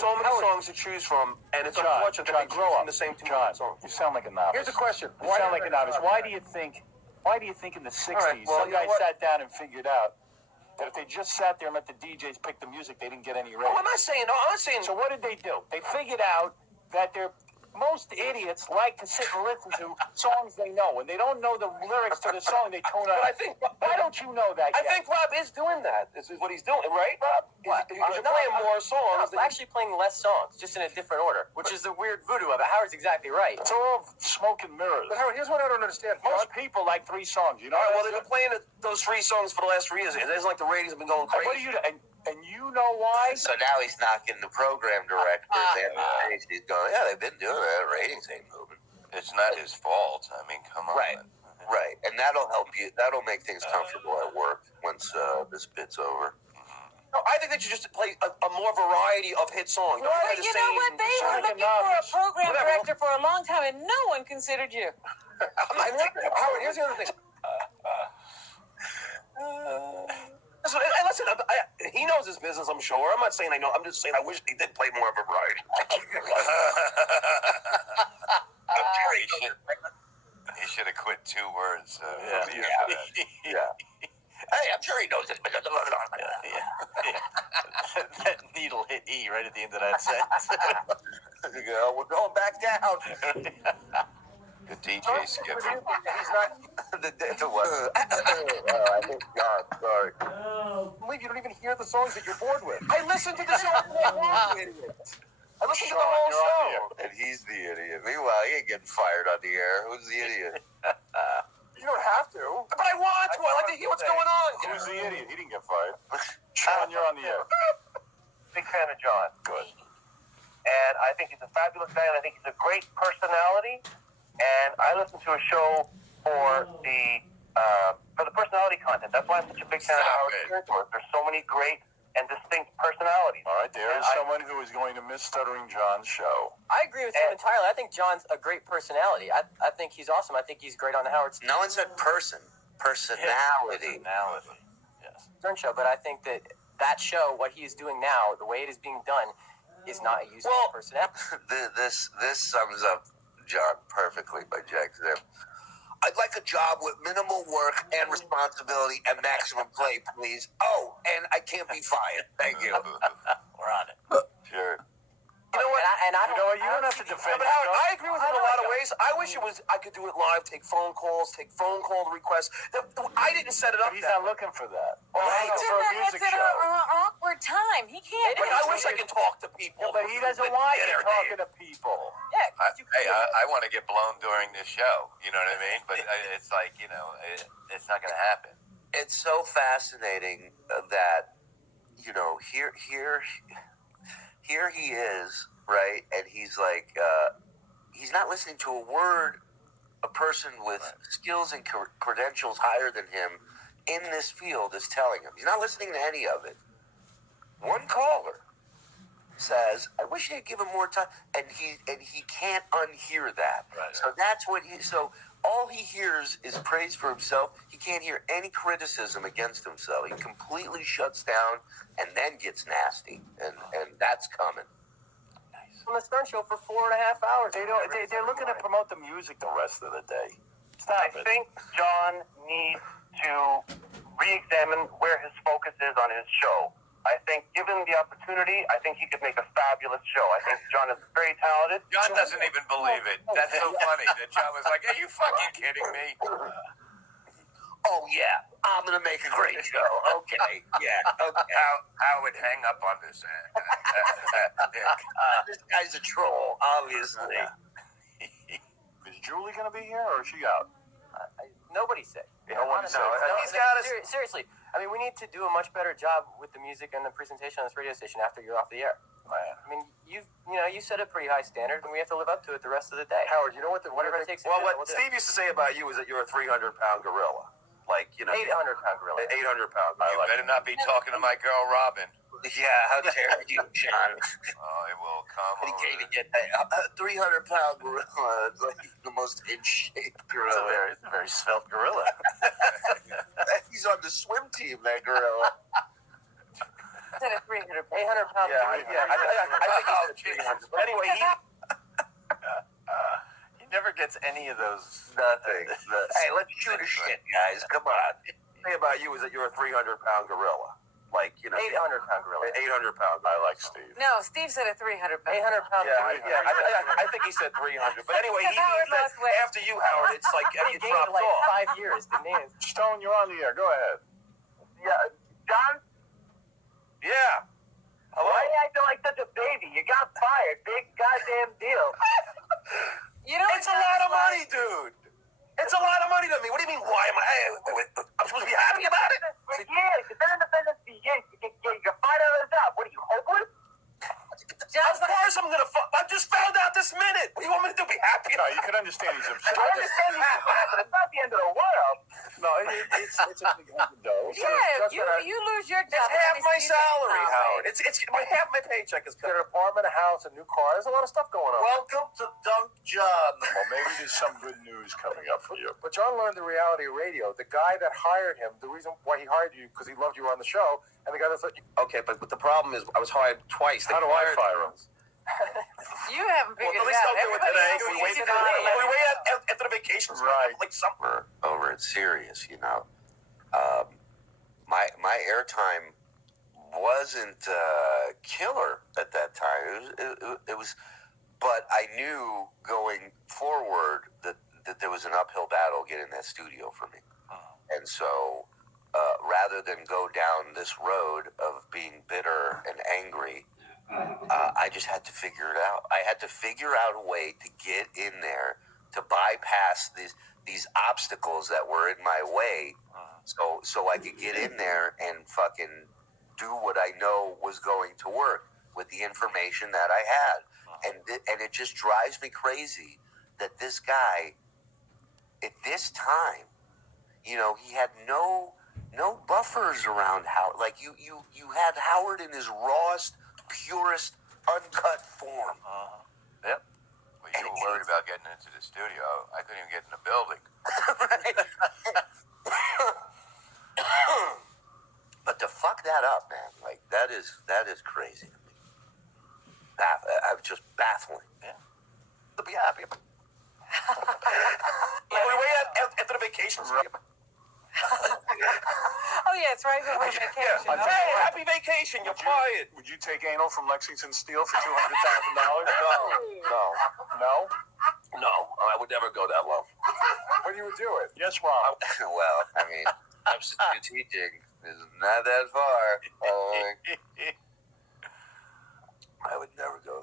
So many songs to choose from, and it's unfortunate that they grow up in the same two songs. You sound like a novice. Here's a question. You sound like a novice. Why do you think in the 60s some guy sat down and figured out that if they just sat there and let the DJs pick the music, they didn't get any ratings? Oh, I'm not saying. So what did they do? They figured out that most idiots like to sit and listen to songs they know. When they don't know the lyrics to the song, they tune out. But I think. Why don't you know that yet? I think Rob is doing that. This is what he's doing, right, Rob? What? You're playing more songs. I'm actually playing less songs, just in a different order, which is the weird voodoo of it. Howard's exactly right. It's all smoke and mirrors. But Howard, here's what I don't understand. Most people like 3 songs. You know. All right, well, they've been playing those 3 songs for the last 3 years. It isn't like the ratings have been going crazy. What do you and you know why? So now he's knocking the program directors and he's going, yeah, they've been doing it. Ratings ain't moving. It's not his fault. I mean, come on. Right. And that'll help you. That'll make things comfortable at work once this bit's over. No, I think they should just play a more variety of hit songs. Well, you know what? They were looking for a program director for a long time, and no one considered you. Howard, here's the other thing. Listen, he knows his business, I'm sure. I'm not saying I know. I'm just saying I wish he did play more of a variety. I'm sure he should have quit 2 words. Yeah. Hey, I'm sure he knows it. That needle hit E right at the end of that sentence. We're going back down. The DJ skipper. He's not. The what? I think God. Sorry. I believe you don't even hear the songs that you're bored with. I listened to the show. I listened to the whole show. And he's the idiot. Meanwhile, he ain't getting fired on the air. Who's the idiot? You don't have to. But I want to. I like to hear what's going on. Who's the idiot? He didn't get fired. Sean, you're on the air. Big fan of John. Good. And I think he's a fabulous guy, and I think he's a great personality. And I listen to a show for the personality content. That's why I'm such a big fan of Howard Stern. There's so many great and distinct personalities. All right, there is someone who is going to miss Stuttering John's show. I agree with him entirely. I think John's a great personality. I think he's awesome. I think he's great on the Howard No one said personality. Yes. Stern show, but I think that show, what he is doing now, the way it is being done, is not a use of personality. This sums up John perfectly by Jack Zip. I'd like a job with minimal work and responsibility and maximum pay, please. Oh, and I can't be fired. Thank you. We're on it. Sure. You know what? You don't have to defend But Howard, I agree with him in a lot of ways. I wish I could do it live, take phone call requests. I didn't set it up. He's not looking for that. Right. It's an awkward time. He can't. But I wish I could talk to people. But he doesn't want you talking to people. Yeah. Hey, I want to get blown during this show. You know what I mean? But it's like, it's not going to happen. It's so fascinating that, here he is, right? And he's like, he's not listening to a word a person with skills and credentials higher than him in this field is telling him. He's not listening to any of it. One caller says, I wish you'd give him more time. And he can't unhear that. Right. So that's what so all he hears is praise for himself. He can't hear any criticism against himself. He completely shuts down and then gets nasty. And that's coming. On the Stern show for 4.5 hours. They're looking to promote the music the rest of the day. I think John needs to re-examine where his focus is on his show. I think, given the opportunity, I think he could make a fabulous show. I think John is very talented. John doesn't even believe it. That's so funny that John was like, are you fucking kidding me? Oh, yeah, I'm going to make a great show. Okay, yeah, okay. How would hang up on this? This guy's a troll, obviously. Is Julie going to be here, or is she out? Nobody said. No one said. Seriously. I mean, we need to do a much better job with the music and the presentation on this radio station after you're off the air. Man. I mean, you set a pretty high standard, and we have to live up to it the rest of the day. Howard, you know what? Whatever it takes. What Steve used to say about you is that you're a 300-pound gorilla. 800-pound gorilla. 800 pounds. You better not be talking to my girl, Robin. Yeah, how dare you, John? Oh, it will come. He can't even get that. 300-pound gorilla. It's like the most in-shape gorilla. It's a very svelte gorilla. He's on the swim team, that gorilla. Instead of 300 pounds. 800 pounds. Yeah, I think he's 300. But anyway, He never gets any of those. Nothing. Hey, let's shoot a shit, guys. Come on. The thing about you is that you're a 300-pound gorilla. Like, 800-pound gorilla. 800 pounds. I like Steve. No, Steve said a 300 pounds. 800 pounds. I think he said 300. But anyway, he Howard said lost weight. after you, Howard, it's like He it gained drops like off. 5 years, didn't he? Stone, you're on the air. Go ahead. Yeah, John, Yeah. Hello? why are you acting like such a baby? You got fired. Big goddamn deal. You know It's a lot of money, dude. It's a lot of money to me. What do you mean, why am I? I'm supposed to be happy about it? For years, you've been in the business for years. You're fired out of the job. What are you, hopeless? Of course I'm gonna. I just found out this minute. What do you want me to do? Be happy? No, you can understand he's upset. I understand you, but it's not the end of the world. No, it's a big dose. Yeah, you lose your job. It's half my You salary, take Howard. It's half my paycheck is Got cut. an apartment, a house, a new car. There's a lot of stuff going on. Welcome to Dunk John. Well, maybe there's some good news coming up for you. But John learned the reality of radio. The guy that hired him, the reason why he hired you, because he loved you on the show, and the guy that thought you, Okay, but the problem is I was hired twice. How do I fire him? You haven't Well, figured at least it I'll out. do it Everybody today. else We is wait using it. we wait after the vacations. Right. Like summer. Over at Sirius, my airtime wasn't killer at that time. It was, but I knew going forward that there was an uphill battle getting that studio for me, and so rather than go down this road of being bitter and angry, I just had to figure it out. I had to figure out a way to get in there to bypass these obstacles that were in my way, so I could get in there and fucking do what I know was going to work with the information that I had, and it just drives me crazy that this guy, at this time, he had no buffers around Howard. Like you had Howard in his rawest, purest, uncut form. Yep. Well, you were worried about getting into the studio. I couldn't even get in the building. But to fuck that up, man, like that is crazy to me. I'm just baffling. Yeah. To be happy. We wait after the vacations. Oh, yeah, it's right before vacation. Hey, happy vacation. You're fired. Would you take anal from Lexington Steel for $200,000? No. No? No, I would never go that low. when you would do it. Yes, Ron. Well, I mean, substitute teaching is not that far. I would never go